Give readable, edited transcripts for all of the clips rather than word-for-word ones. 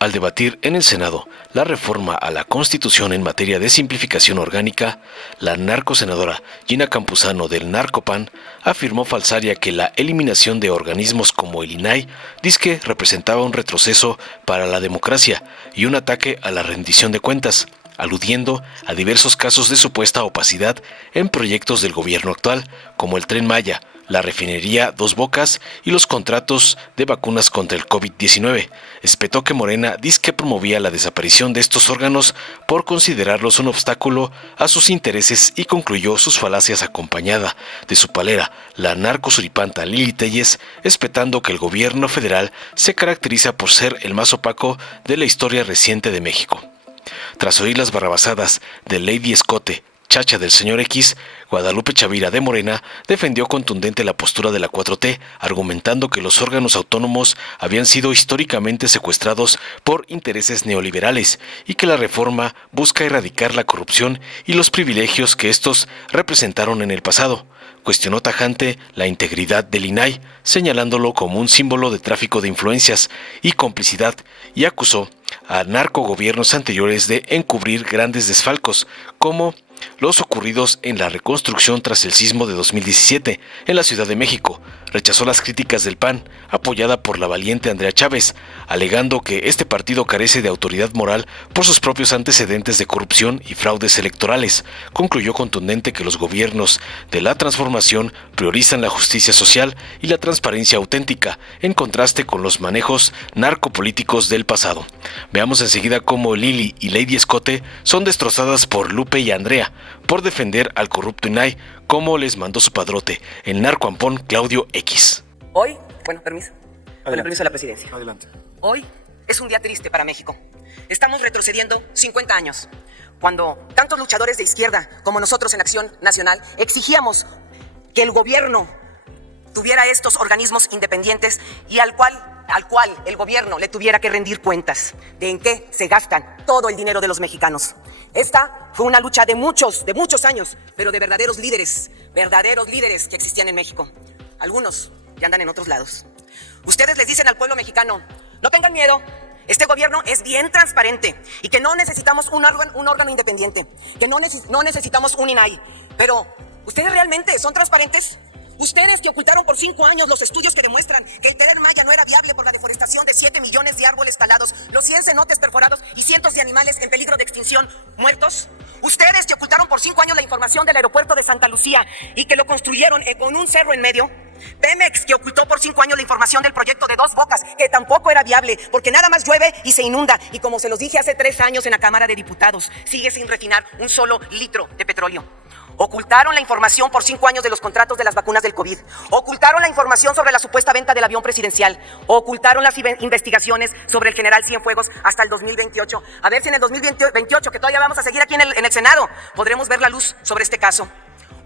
Al debatir en el Senado la reforma a la Constitución en materia de simplificación orgánica, la narcosenadora Gina Campuzano del Narcopan afirmó falsaria que la eliminación de organismos como el INAI dizque representaba un retroceso para la democracia y un ataque a la rendición de cuentas, aludiendo a diversos casos de supuesta opacidad en proyectos del gobierno actual, como el Tren Maya, la refinería Dos Bocas y los contratos de vacunas contra el COVID-19. Espetó que Morena dizque promovía la desaparición de estos órganos por considerarlos un obstáculo a sus intereses y concluyó sus falacias acompañada de su palera, la narcosuripanta Lili Telles, espetando que el gobierno federal se caracteriza por ser el más opaco de la historia reciente de México. Tras oír las barrabasadas de Lady Escote, Chacha del señor X, Guadalupe Chavira de Morena defendió contundente la postura de la 4T, argumentando que los órganos autónomos habían sido históricamente secuestrados por intereses neoliberales y que la reforma busca erradicar la corrupción y los privilegios que estos representaron en el pasado. Cuestionó tajante la integridad del INAI, señalándolo como un símbolo de tráfico de influencias y complicidad, y acusó a narcogobiernos anteriores de encubrir grandes desfalcos, como los ocurridos en la reconstrucción tras el sismo de 2017 en la Ciudad de México. Rechazó las críticas del PAN, apoyada por la valiente Andrea Chávez, alegando que este partido carece de autoridad moral por sus propios antecedentes de corrupción y fraudes electorales. Concluyó contundente que los gobiernos de la transformación priorizan la justicia social y la transparencia auténtica, en contraste con los manejos narcopolíticos del pasado. Veamos enseguida cómo Lili y Lady Escote son destrozadas por Lupe y Andrea por defender al corrupto INAI, como les mandó su padrote, el narcoampón Claudio X. Hoy, permiso. Con el permiso de la presidencia. Adelante. Hoy es un día triste para México. Estamos retrocediendo 50 años, cuando tantos luchadores de izquierda como nosotros en Acción Nacional exigíamos que el gobierno tuviera estos organismos independientes y al cual el gobierno le tuviera que rendir cuentas de en qué se gastan todo el dinero de los mexicanos. Esta fue una lucha de muchos años, pero de verdaderos líderes que existían en México. Algunos ya andan en otros lados. Ustedes les dicen al pueblo mexicano, no tengan miedo, este gobierno es bien transparente y que no necesitamos un órgano independiente, que no necesitamos un INAI. Pero, ¿ustedes realmente son transparentes? Ustedes que ocultaron por 5 años los estudios que demuestran que el Tren Maya no era viable por la deforestación de 7 millones de árboles talados, los 100 cenotes perforados y cientos de animales en peligro de extinción muertos. Ustedes que ocultaron por 5 años la información del aeropuerto de Santa Lucía y que lo construyeron con un cerro en medio. Pemex, que ocultó por 5 años la información del proyecto de Dos Bocas, que tampoco era viable porque nada más llueve y se inunda. Y como se los dije hace 3 años en la Cámara de Diputados, sigue sin refinar un solo litro de petróleo. Ocultaron la información por 5 años de los contratos de las vacunas del COVID. Ocultaron la información sobre la supuesta venta del avión presidencial. Ocultaron las investigaciones sobre el general Cienfuegos hasta el 2028. A ver si en el 2028, que todavía vamos a seguir aquí en el Senado, podremos ver la luz sobre este caso.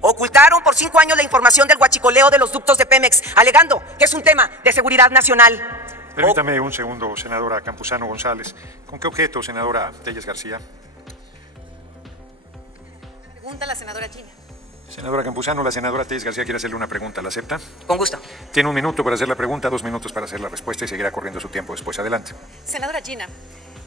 Ocultaron por 5 años la información del huachicoleo de los ductos de Pemex, alegando que es un tema de seguridad nacional. Permítame un segundo, senadora Campuzano González. ¿Con qué objeto, senadora Telles García? Pregunta la senadora Gina. Senadora Campuzano, la senadora Telles García quiere hacerle una pregunta. ¿La acepta? Con gusto. Tiene 1 minuto para hacer la pregunta, 2 minutos para hacer la respuesta y seguirá corriendo su tiempo después. Adelante. Senadora Gina,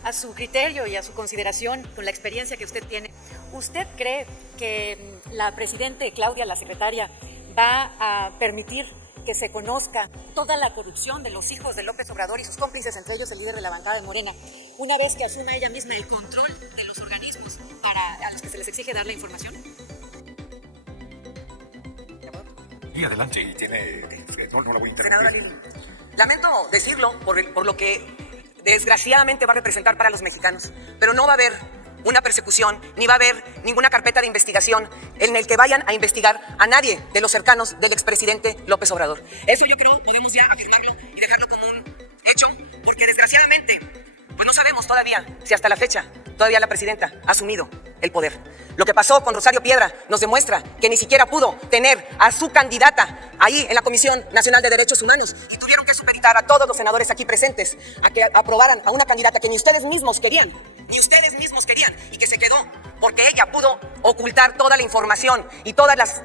a su criterio y a su consideración, con la experiencia que usted tiene, ¿usted cree que la presidente Claudia, la secretaria, va a permitir que se conozca toda la corrupción de los hijos de López Obrador y sus cómplices, entre ellos el líder de la bancada de Morena, una vez que asuma ella misma el control de los organismos a los que se les exige dar la información? Y adelante, y no la voy a Senadora interrumpir. Lili, lamento decirlo por lo que desgraciadamente va a representar para los mexicanos, pero no va a haber una persecución, ni va a haber ninguna carpeta de investigación en el que vayan a investigar a nadie de los cercanos del expresidente López Obrador. Eso yo creo podemos ya afirmarlo y dejarlo como un hecho, porque desgraciadamente pues no sabemos todavía si hasta la fecha todavía la presidenta ha asumido el poder. Lo que pasó con Rosario Piedra nos demuestra que ni siquiera pudo tener a su candidata ahí en la Comisión Nacional de Derechos Humanos y tuvieron que supeditar a todos los senadores aquí presentes a que aprobaran a una candidata que ni ustedes mismos querían, y que se quedó porque ella pudo ocultar toda la información y todas las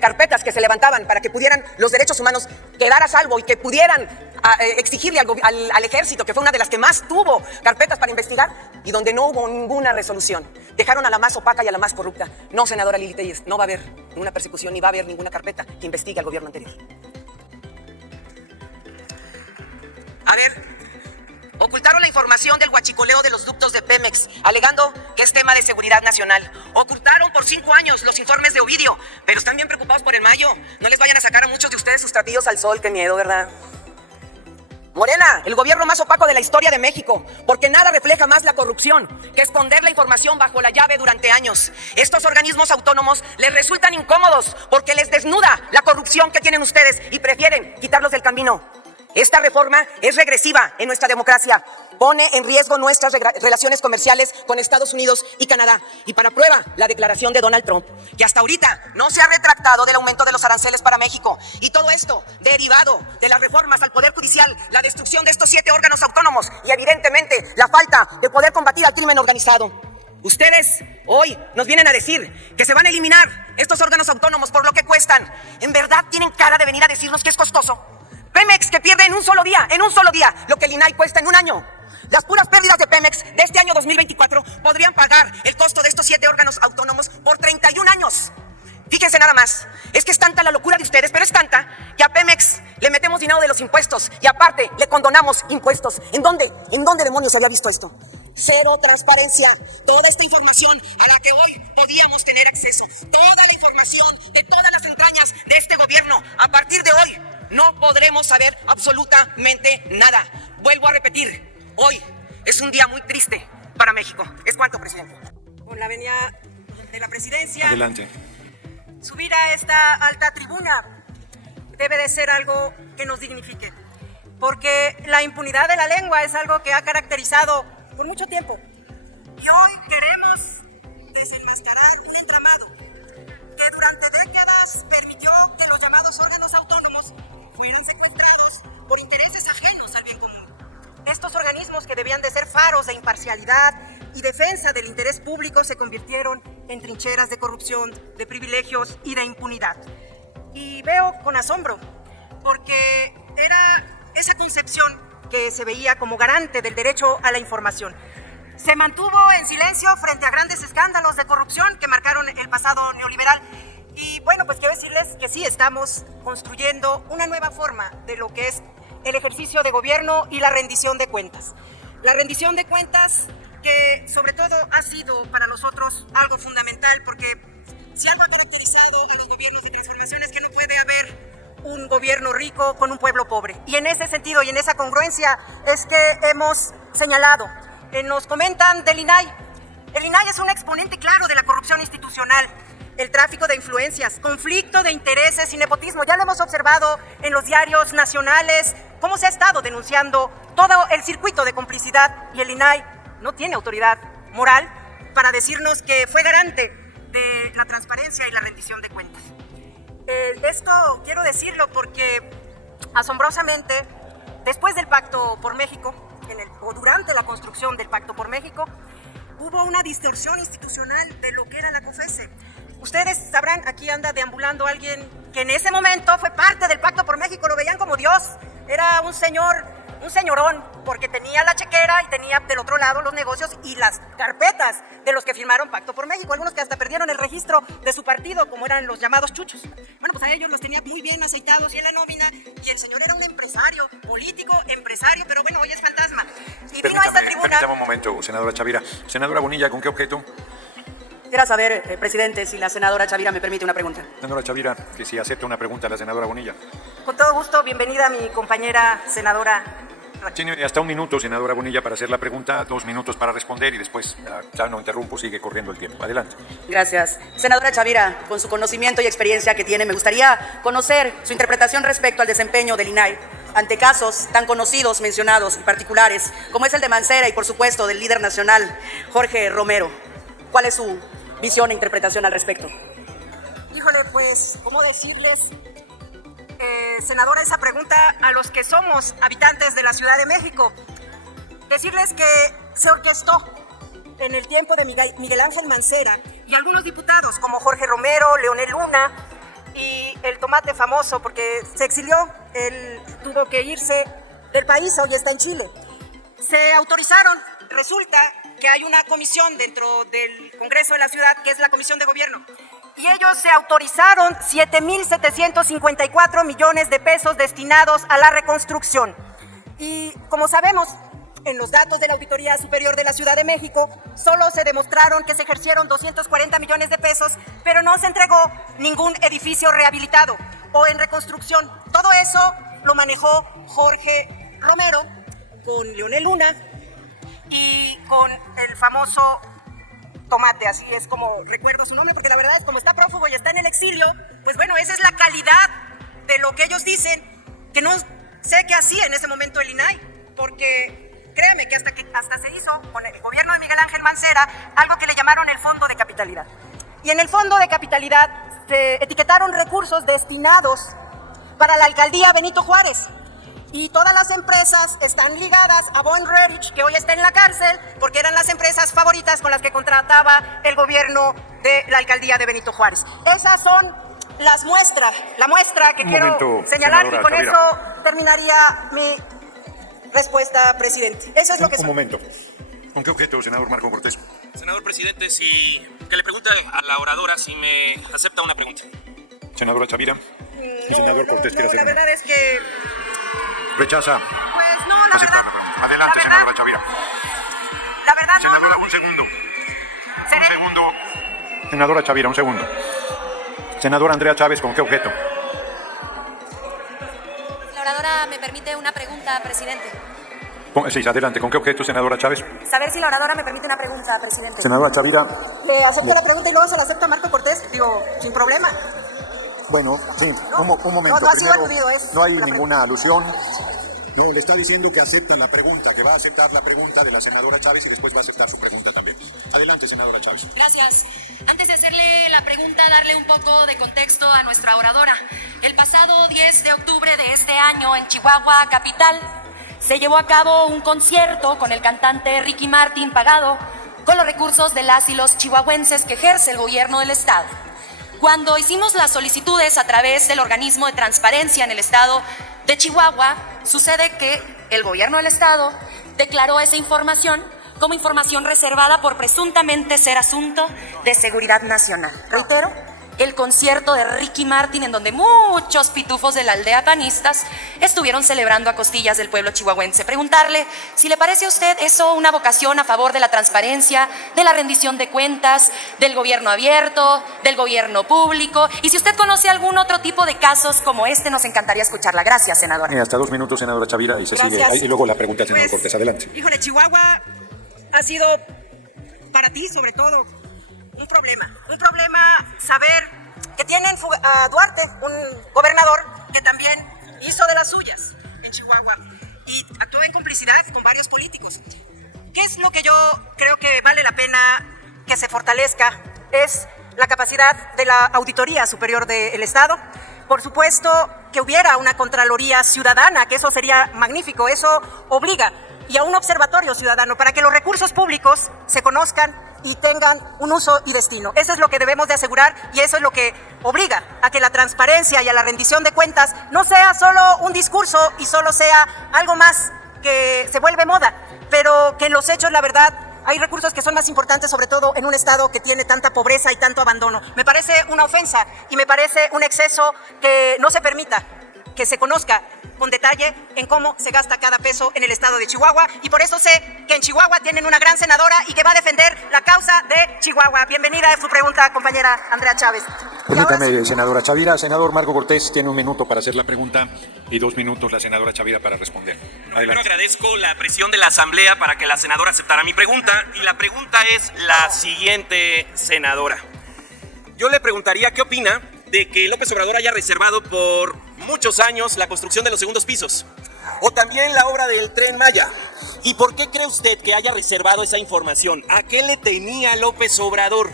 carpetas que se levantaban para que pudieran los derechos humanos quedar a salvo y que pudieran exigirle al ejército, que fue una de las que más tuvo carpetas para investigar, y donde no hubo ninguna resolución. Dejaron a la más opaca y a la más corrupta. No, senadora Lili Telles, no va a haber ninguna persecución ni va a haber ninguna carpeta que investigue al gobierno anterior. A ver, ocultaron la información del huachicoleo de los ductos de Pemex, alegando que es tema de seguridad nacional. Ocultaron por 5 años los informes de Ovidio, pero están bien preocupados por el Mayo. No les vayan a sacar a muchos de ustedes sus trapillos al sol, qué miedo, ¿verdad? Morena, el gobierno más opaco de la historia de México, porque nada refleja más la corrupción que esconder la información bajo la llave durante años. Estos organismos autónomos les resultan incómodos porque les desnuda la corrupción que tienen ustedes y prefieren quitarlos del camino. Esta reforma es regresiva en nuestra democracia. Pone en riesgo nuestras relaciones comerciales con Estados Unidos y Canadá. Y para prueba, la declaración de Donald Trump, que hasta ahorita no se ha retractado del aumento de los aranceles para México. Y todo esto derivado de las reformas al Poder Judicial, la destrucción de estos 7 órganos autónomos y evidentemente la falta de poder combatir al crimen organizado. Ustedes hoy nos vienen a decir que se van a eliminar estos órganos autónomos por lo que cuestan. ¿En verdad tienen cara de venir a decirnos que es costoso? Pemex, que pierde en un solo día, lo que el INAI cuesta en un año. Las puras pérdidas de Pemex de este año 2024 podrían pagar el costo de estos 7 órganos autónomos por 31 años. Fíjense nada más, es que es tanta la locura de ustedes, pero es tanta que a Pemex le metemos dinero de los impuestos y aparte le condonamos impuestos. ¿En dónde demonios se había visto esto? Cero transparencia. Toda esta información a la que hoy podíamos tener acceso, toda la información de todas las entrañas de este gobierno, a partir de hoy no podremos saber absolutamente nada. Vuelvo a repetir, hoy es un día muy triste para México. ¿Es cuánto, presidente? Con la venia de la presidencia. Adelante. Subir a esta alta tribuna debe de ser algo que nos dignifique, porque la impunidad de la lengua es algo que ha caracterizado por mucho tiempo. Y hoy queremos desenmascarar un entramado que durante décadas permitió que los llamados órganos autónomos fueran secuestrados por intereses ajenos al bien común. Estos organismos, que debían de ser faros de imparcialidad y defensa del interés público, se convirtieron en trincheras de corrupción, de privilegios y de impunidad. Y veo con asombro, porque era esa concepción que se veía como garante del derecho a la información. Se mantuvo en silencio frente a grandes escándalos de corrupción que marcaron el pasado neoliberal. Y bueno, pues quiero decirles que sí, estamos construyendo una nueva forma de lo que es el ejercicio de gobierno y la rendición de cuentas. La rendición de cuentas, que sobre todo ha sido para nosotros algo fundamental, porque si algo ha caracterizado a los gobiernos de transformación es que no puede haber un gobierno rico con un pueblo pobre. Y en ese sentido y en esa congruencia es que hemos señalado. Nos comentan del INAI. El INAI es un exponente claro de la corrupción institucional, el tráfico de influencias, conflicto de intereses y nepotismo. Ya lo hemos observado en los diarios nacionales, cómo se ha estado denunciando todo el circuito de complicidad, y el INAI no tiene autoridad moral para decirnos que fue garante de la transparencia y la rendición de cuentas. Esto quiero decirlo porque, asombrosamente, después del Pacto por México, o durante la construcción del Pacto por México, hubo una distorsión institucional de lo que era la COFESE. Ustedes sabrán, aquí anda deambulando alguien que en ese momento fue parte del Pacto por México, lo veían como Dios, era un señorón, porque tenía la chequera y tenía del otro lado los negocios y las carpetas de los que firmaron Pacto por México, algunos que hasta perdieron el registro de su partido, como eran los llamados chuchos. Bueno, pues a ellos los tenía muy bien aceitados y en la nómina, y el señor era un empresario, político, empresario, pero bueno, hoy es fantasma. Y vino a esta tribuna... Permítame un momento, senadora Chavira. Senadora Bonilla, ¿con qué objeto? Quisiera saber, presidente, si la senadora Chavira me permite una pregunta. Senadora Chavira, que si acepta una pregunta a la senadora Bonilla. Con todo gusto, bienvenida mi compañera senadora. Tiene hasta 1 minuto, senadora Bonilla, para hacer la pregunta, 2 minutos para responder y después, ya no interrumpo, sigue corriendo el tiempo. Adelante. Gracias. Senadora Chavira, con su conocimiento y experiencia que tiene, me gustaría conocer su interpretación respecto al desempeño del INAI ante casos tan conocidos, mencionados y particulares, como es el de Mancera y, por supuesto, del líder nacional, Jorge Romero. ¿Cuál es su visión e interpretación al respecto? Híjole, pues, ¿cómo decirles, senadora, esa pregunta a los que somos habitantes de la Ciudad de México? Decirles que se orquestó en el tiempo de Miguel Ángel Mancera y algunos diputados como Jorge Romero, Leonel Luna y el tomate famoso, porque se exilió, él tuvo que irse del país hoy está en Chile. Se autorizaron, resulta que hay una comisión dentro del Congreso de la Ciudad, que es la Comisión de Gobierno, y ellos se autorizaron 7.754 millones de pesos destinados a la reconstrucción. Y como sabemos, en los datos de la Auditoría Superior de la Ciudad de México, solo se demostraron que se ejercieron 240 millones de pesos, pero no se entregó ningún edificio rehabilitado o en reconstrucción. Todo eso lo manejó Jorge Romero con Leonel Luna y con el famoso Tomate, así es como recuerdo su nombre, porque la verdad es como está prófugo y está en el exilio, pues bueno, esa es la calidad de lo que ellos dicen, que no sé qué hacía en ese momento el INAI, porque créeme que hasta se hizo con el gobierno de Miguel Ángel Mancera algo que le llamaron el Fondo de Capitalidad. Y en el Fondo de Capitalidad se etiquetaron recursos destinados para la alcaldía Benito Juárez. Y todas las empresas están ligadas a Von Rerich, que hoy está en la cárcel, porque eran las empresas favoritas con las que contrataba el gobierno de la alcaldía de Benito Juárez. Esas son las muestras, la muestra que quiero señalar, y con eso terminaría mi respuesta, presidente. Eso es lo que Un momento. ¿Con qué objeto, senador Marco Cortés? Senador presidente, que le pregunte a la oradora si me acepta una pregunta. Senadora Chavira. Y senador Cortés quiere hacer la verdad es que... Rechaza. Pues no, la verdad... Adelante, senadora Chavira. La verdad no... Senadora, un segundo. Seré... Un segundo. Senadora Chavira, un segundo. Senadora Andrea Chávez, ¿con qué objeto? La oradora me permite una pregunta, presidente. Sí, adelante. ¿Con qué objeto, senadora Chávez? Saber si la oradora me permite una pregunta, presidente. Senadora Chavira. Le acepto la pregunta y luego se la acepta Marco Cortés, digo, sin problema. Bueno, sí, un momento. No ha sido Primero, aludido, es no hay la ninguna alusión. No, le está diciendo que acepta la pregunta, que va a aceptar la pregunta de la senadora Chávez y después va a aceptar su pregunta también. Adelante, senadora Chávez. Gracias. Antes de hacerle la pregunta, darle un poco de contexto a nuestra oradora. El pasado 10 de octubre de este año, en Chihuahua, capital, se llevó a cabo un concierto con el cantante Ricky Martin, pagado con los recursos de las y los chihuahuenses que ejerce el gobierno del estado. Cuando hicimos las solicitudes a través del organismo de transparencia en el estado de Chihuahua, sucede que el gobierno del estado declaró esa información como información reservada por presuntamente ser asunto de seguridad nacional. Reitero, el concierto de Ricky Martin, en donde muchos pitufos de la aldea panistas estuvieron celebrando a costillas del pueblo chihuahuense. Preguntarle si le parece a usted eso una vocación a favor de la transparencia, de la rendición de cuentas, del gobierno abierto, del gobierno público, y si usted conoce algún otro tipo de casos como este, nos encantaría escucharla. Gracias, senadora. Hasta 2 minutos, senadora Chavira, y se sigue. Y luego la pregunta al senador Cortés. Adelante. Híjole, Chihuahua ha sido, para ti sobre todo, un problema saber que tienen a Duarte, un gobernador que también hizo de las suyas en Chihuahua y actuó en complicidad con varios políticos. ¿Qué es lo que yo creo que vale la pena que se fortalezca? Es la capacidad de la Auditoría Superior del Estado. Por supuesto que hubiera una Contraloría Ciudadana, que eso sería magnífico, eso obliga, y a un observatorio ciudadano para que los recursos públicos se conozcan y tengan un uso y destino. Eso es lo que debemos de asegurar y eso es lo que obliga a que la transparencia y a la rendición de cuentas no sea solo un discurso y solo sea algo más que se vuelve moda, pero que en los hechos, la verdad, hay recursos que son más importantes, sobre todo en un estado que tiene tanta pobreza y tanto abandono. Me parece una ofensa y me parece un exceso que no se permita que se conozca con detalle en cómo se gasta cada peso en el estado de Chihuahua, y por eso sé que en Chihuahua tienen una gran senadora y que va a defender la causa de Chihuahua. Bienvenida a su pregunta, compañera Andrea Chávez. Permítame, senadora Chavira. Senador Marco Cortés tiene 1 minuto para hacer la pregunta y 2 minutos la senadora Chavira para responder. Primero agradezco la presión de la Asamblea para que la senadora aceptara mi pregunta, y la pregunta es la siguiente, senadora. Yo le preguntaría qué opina de que López Obrador haya reservado por muchos años la construcción de los segundos pisos, o también la obra del Tren Maya. ¿Y por qué cree usted que haya reservado esa información? ¿A qué le tenía López Obrador?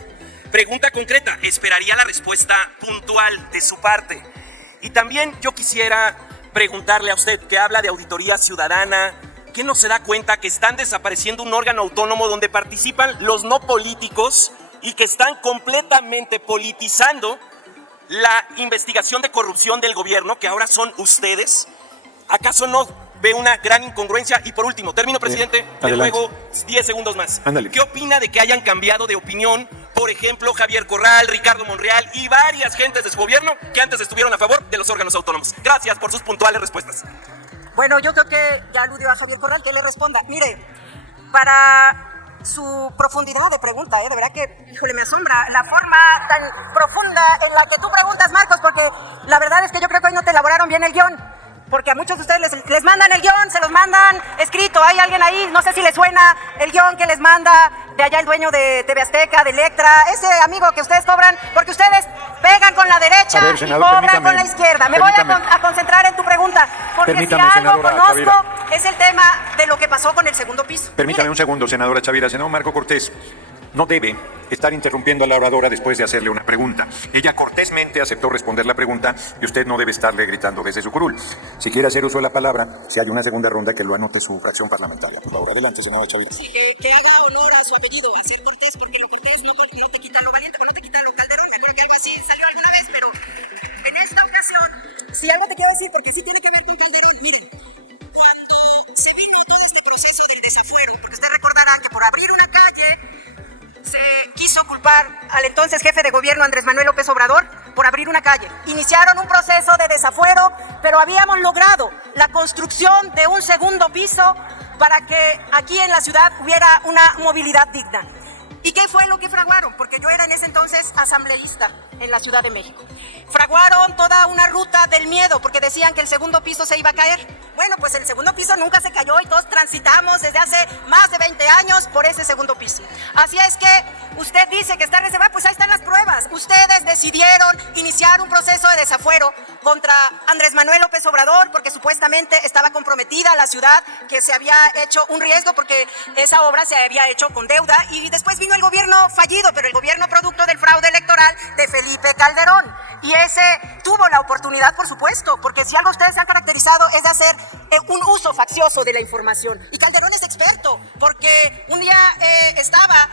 Pregunta concreta, esperaría la respuesta puntual de su parte. Y también yo quisiera preguntarle a usted, que habla de auditoría ciudadana, ¿qué no se da cuenta que están desapareciendo un órgano autónomo donde participan los no políticos y que están completamente politizando la investigación de corrupción del gobierno, que ahora son ustedes? ¿Acaso no ve una gran incongruencia. Y por último, termino, presidente, le adelante. ruego 10 segundos más. Ándale. ¿Qué opina de que hayan cambiado de opinión, por ejemplo, Javier Corral, Ricardo Monreal y varias gentes de su gobierno que antes estuvieron a favor de los órganos autónomos? Gracias por sus puntuales respuestas. Bueno, yo creo que ya aludió a Javier Corral, que le responda. Mire, para su profundidad de pregunta, de verdad que, híjole, me asombra la forma tan profunda en la que tú preguntas, Marcos, porque la verdad es que yo creo que hoy no te elaboraron bien el guión, porque a muchos de ustedes les mandan el guión, se los mandan escrito, hay alguien ahí, no sé si les suena el guión que les manda de allá el dueño de TV Azteca, de Electra, ese amigo que ustedes cobran, porque ustedes pegan con la derecha A ver, y senador, cobran permítame, con la izquierda. Me voy a concentrar en tu pregunta, porque Permítame, si algo senadora conozco Chavira. es el tema de lo que pasó con el segundo piso. Permítame un segundo, senadora Chavira. Senador Marco Cortés no debe estar interrumpiendo a la oradora después de hacerle una pregunta. Ella cortésmente aceptó responder la pregunta y usted no debe estarle gritando desde su curul. Si quiere hacer uso de la palabra, si hay una segunda ronda, que lo anote su fracción parlamentaria. Por favor, adelante, senadora Chavira. Que haga honor a su apellido, a Sir Cortés, porque lo Cortés no te quita lo valiente, o no te quita lo Calderón. Me acuerdo que algo así salió alguna vez, pero en esta ocasión, si algo te quiero decir, porque sí tiene que ver con Calderón, miren, cuando se vino todo este proceso del desafuero, porque usted recordará que por abrir una calle se quiso culpar al entonces jefe de gobierno Andrés Manuel López Obrador por abrir una calle. Iniciaron un proceso de desafuero, pero habíamos logrado la construcción de un segundo piso para que aquí en la ciudad hubiera una movilidad digna. ¿Y qué fue lo que fraguaron? Porque yo era en ese entonces asambleísta en la Ciudad de México. Fraguaron toda una ruta del miedo porque decían que el segundo piso se iba a caer. Bueno, pues el segundo piso nunca se cayó y todos transitamos desde hace más de 20 años por ese segundo piso. Así es que usted dice que está reservado, pues ahí están las pruebas. Ustedes decidieron iniciar un proceso de desafuero contra Andrés Manuel López Obrador porque supuestamente estaba comprometida la ciudad, que se había hecho un riesgo porque esa obra se había hecho con deuda, y después vino el gobierno fallido, pero el gobierno producto del fraude electoral de Felipe Calderón. Y ese tuvo la oportunidad, por supuesto, porque si algo ustedes se han caracterizado es de hacer un uso faccioso de la información. Y Calderón es experto, porque un día estaba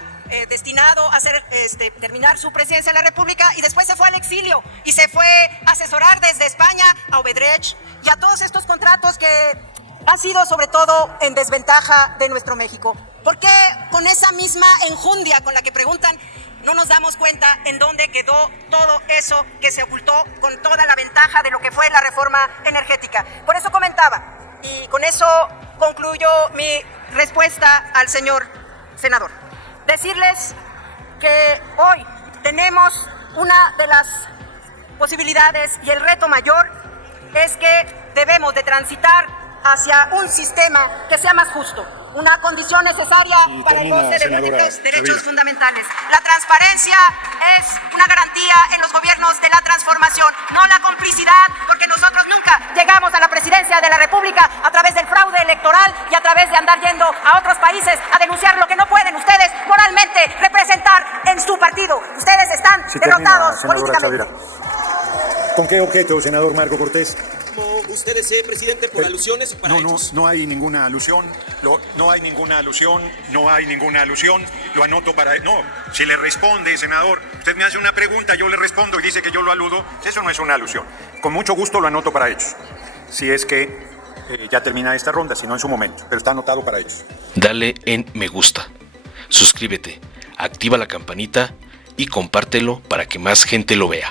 destinado a terminar su presidencia de la República y después se fue al exilio y se fue a asesorar desde España a Obedrech y a todos estos contratos que han sido sobre todo en desventaja de nuestro México. ¿Por qué con esa misma enjundia con la que preguntan no nos damos cuenta en dónde quedó todo eso que se ocultó con toda la ventaja de lo que fue la reforma energética? Por eso comentaba, y con eso concluyo mi respuesta al señor senador. Decirles que hoy tenemos una de las posibilidades y el reto mayor es que debemos de transitar hacia un sistema que sea más justo, una condición necesaria para el goce de múltiples derechos fundamentales. La transparencia es una garantía en los gobiernos de la transformación, no la complicidad, porque nosotros nunca llegamos a la presidencia de la República a través del fraude electoral y a través de andar yendo a otros países a denunciar lo que no pueden ustedes moralmente representar en su partido. Ustedes están derrotados políticamente. ¿Con qué objeto, senador Marco Cortés? Como usted desee, presidente, por alusiones o para hechos. No hay ninguna alusión. No hay ninguna alusión. No hay ninguna alusión. Lo anoto para... No, si le responde, senador, usted me hace una pregunta, yo le respondo y dice que yo lo aludo, eso no es una alusión. Con mucho gusto lo anoto para hechos. Si es que ya termina esta ronda, si no en su momento, pero está anotado para hechos. Dale en me gusta, suscríbete, activa la campanita y compártelo para que más gente lo vea.